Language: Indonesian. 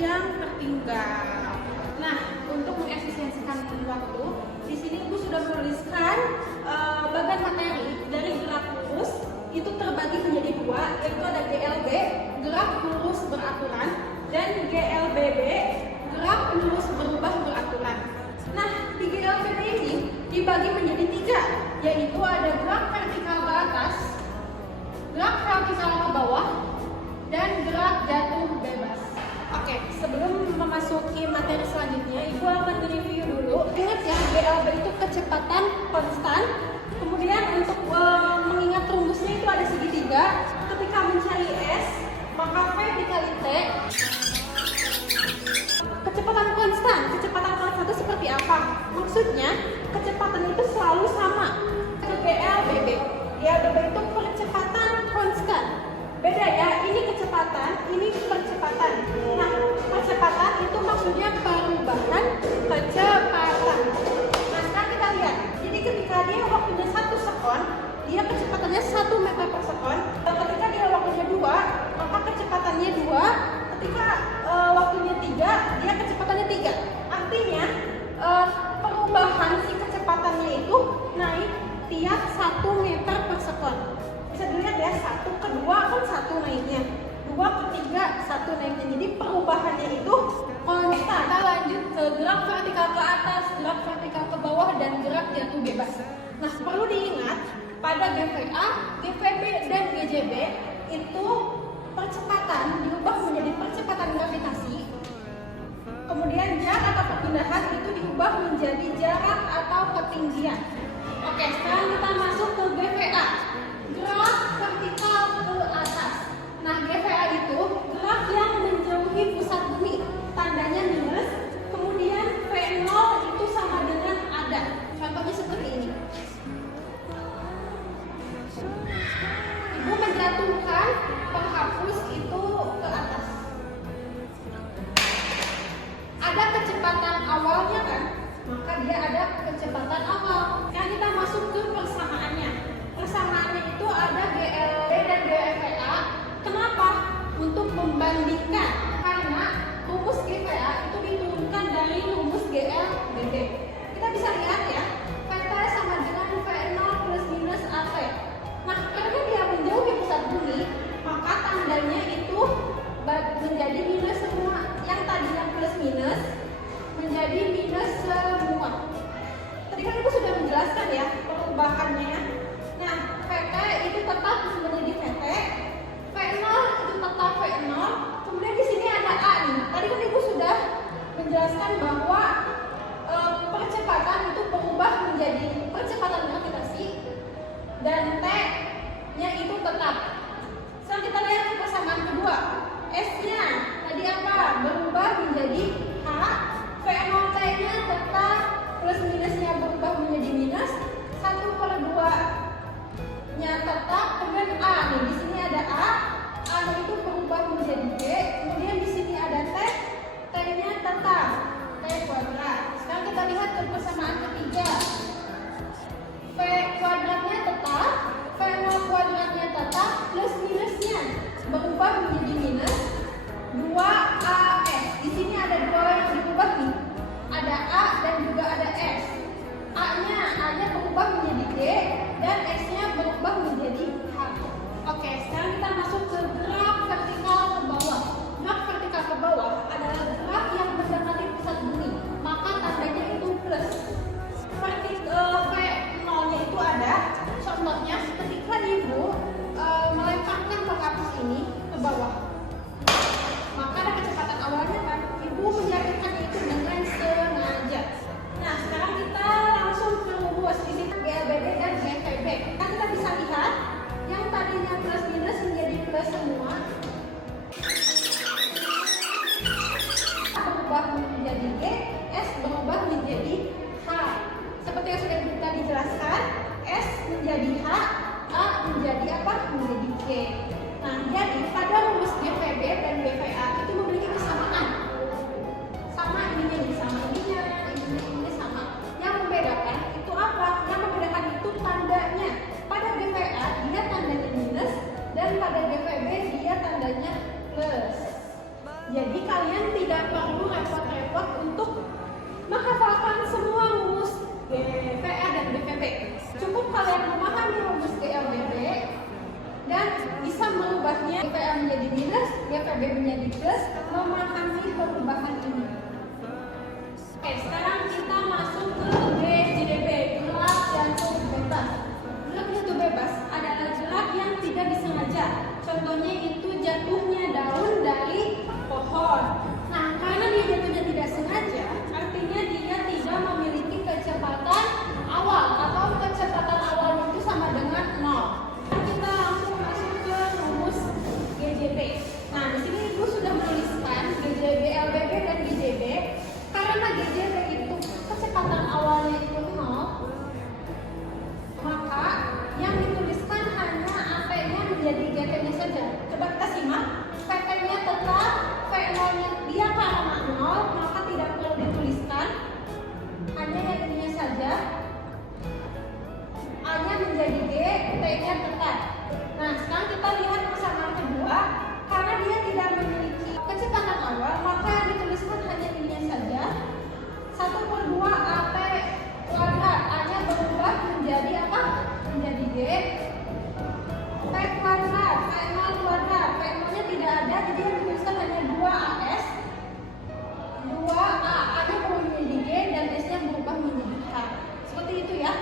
yang tertinggal. Nah, untuk mengefisiensikan waktu, di sini Ibu sudah menuliskan bagan materi dari gerak lurus itu terbagi menjadi dua, yaitu ada GLB, gerak lurus beraturan, dan GLBB, gerak lurus berubah beraturan. Nah, di GLBB ini dibagi menjadi tiga, yaitu ada gerak vertikal ke atas, gerak vertikal ke bawah, dan gerak jatuh bebas. Oke, sebelum memasuki materi selanjutnya, Ibu akan review dulu. Ingat ya, GLB itu kecepatan konstan. Kemudian untuk mengingat rumusnya itu ada segitiga. Ketika mencari S, maka V dikali T. Kecepatan konstan itu seperti apa? Maksudnya, kecepatan itu selalu sama. Ke GLBB. GLBB itu percepatan konstan. Beda ya, ini kecepatan, ini percepatan. Nah, percepatan itu maksudnya perubahan kecepatan. Nah, sekarang kita lihat. Jadi ketika dia waktunya 1 sekon, dia kecepatannya 1 meter per sekon. Ketika dia waktunya 2, maka kecepatannya 2. Ketika waktunya 3, dia kecepatannya 3. Artinya, perubahan si kecepatannya itu naik tiap 1 meter per sekon. Bisa dilihat ya, 1 ke 2 kan 1 naiknya, 2 ke 3 1 naiknya. Jadi perubahannya itu konstan. Kita lanjut ke gerak vertikal ke atas, gerak vertikal ke bawah, dan gerak jatuh bebas. Nah, perlu diingat pada GVA, GVB, dan GJB itu percepatan diubah menjadi percepatan gravitasi. Kemudian jarak atau perpindahan itu diubah menjadi jarak atau ketinggian. Oke, sekarang kita masuk ke GVA. Gerak vertikal ke atas. Nah, GVA itu gerak yang menjauhi pusat bumi, tandanya minus. Kemudian V0 itu sama dengan ada. Contohnya seperti ini. Ibu menjatuhkan penghapus itu ke atas. Ada kecepatan awalnya kan? Maka dia ada kecepatan awal. Sekarang kita masuk ke persamaannya. Persamaannya itu ada GLB dan GVA. Kenapa? Untuk membandingkan. Karena rumus GVA itu diturunkan dari rumus GLBB. Kita bisa lihat ya, VT sama dengan V0 plus minus AT. Nah, karena dia menjauhi pusat bumi, maka tandanya itu menjadi minus semua. Yang tadinya plus minus menjadi minus semua. Tadi kan Ibu sudah menjelaskan ya perubahannya. Nah, VT itu tetap menjadi VT, V0 itu tetap V0. Kemudian di sini ada A nih. Tadi kan Ibu sudah menjelaskan bahwa percepatan itu berubah menjadi percepatan gravitasi dan T-nya itu tetap. Sekarang kita lihat persamaan kedua. S-nya tadi apa? Berubah menjadi H. V0T-nya tetap, plus minusnya berubah menjadi minus. 1/2-nya tetap. Kemudian A nih, di sini ada A. A itu berubah menjadi G. Kemudian di sini ada T. T-nya tetap, T kuadrat. Sekarang kita lihat ke persamaan ketiga. V kuadratnya tetap, V0 kuadratnya tetap, plus minusnya berubah menjadi minus 2AS. Di sini ada 2 yang dirubah nih. Ada A dan juga ada S. A-nya berubah menjadi D dan S-nya berubah menjadi H. Oke, sekarang kita masuk ke gerak vertikal ke bawah. Gerak vertikal ke bawah adalah gerak yang mendekati pusat bumi, maka tandanya itu plus. V0-nya itu ada. Contohnya ketika Ibu melemparkan penghapus ini ke bawah, maka ada kecepatan awalnya kan, Ibu menjatuhkannya itu dengan sengaja. Nah, sekarang kita langsung ke rumus. Di sini GLBB dan GVB. Nah, kita bisa lihat yang tadinya plus minus menjadi plus semua, berubah menjadi G, S berubah menjadi H. Seperti yang sudah kita dijelaskan, S menjadi H, A menjadi apa? Menjadi G. Nah, jadi pada rumus GVB dan GVA itu memiliki kesamaan. Sama ininya, ini sama. Yang membedakan itu apa? Yang membedakan itu tandanya. Pada GVA dia tandanya minus dan pada GVB dia tandanya plus. Jadi kalian tidak perlu repot-repot untuk menghafalkan semua rumus GVA dan GVB. Cukup kalian memahami rumus GLBB dan bisa merubahnya GVA menjadi minus, GVB menjadi plus, memahami perubahan ini. Oke, sekarang kita masuk ke GJDB, gerak jantung bebas. Gerak jantung bebas adalah gerak yang tidak disengaja. Contohnya itu jatuhnya daun dari pohon. Nah, karena dia jatuhnya tidak sengaja, artinya dia tidak memiliki kecepatan awal atau kecepatan awal itu sama dengan 0. Kita langsung masuk ke rumus GJB. Nah, di sini Ibu sudah menuliskan GJB, LBB dan GJB. Karena GJB itu kecepatan awalnya itu 0, maka yang dituliskan hanya AP-nya menjadi GT-nya saja. Coba kita simak. PT-nya tetap, V0-nya dia karena 0, maka tidak perlu dituliskan. Hanya yang ininya saja. A-nya menjadi G, T-nya tetap. Nah, sekarang kita lihat persamaan kedua. Karena dia tidak memiliki kecepatan awal, maka yang dituliskan hanya ininya saja. 1/2 AP kuadrat. A-nya berubah menjadi apa? Menjadi G. P kuadrat, P0 kuadrat. P0-nya tidak ada, jadi yang dituliskan hanya 2AS. 2A, A-nya berubah menjadi G dan S-nya berubah menjadi H. Seperti itu ya.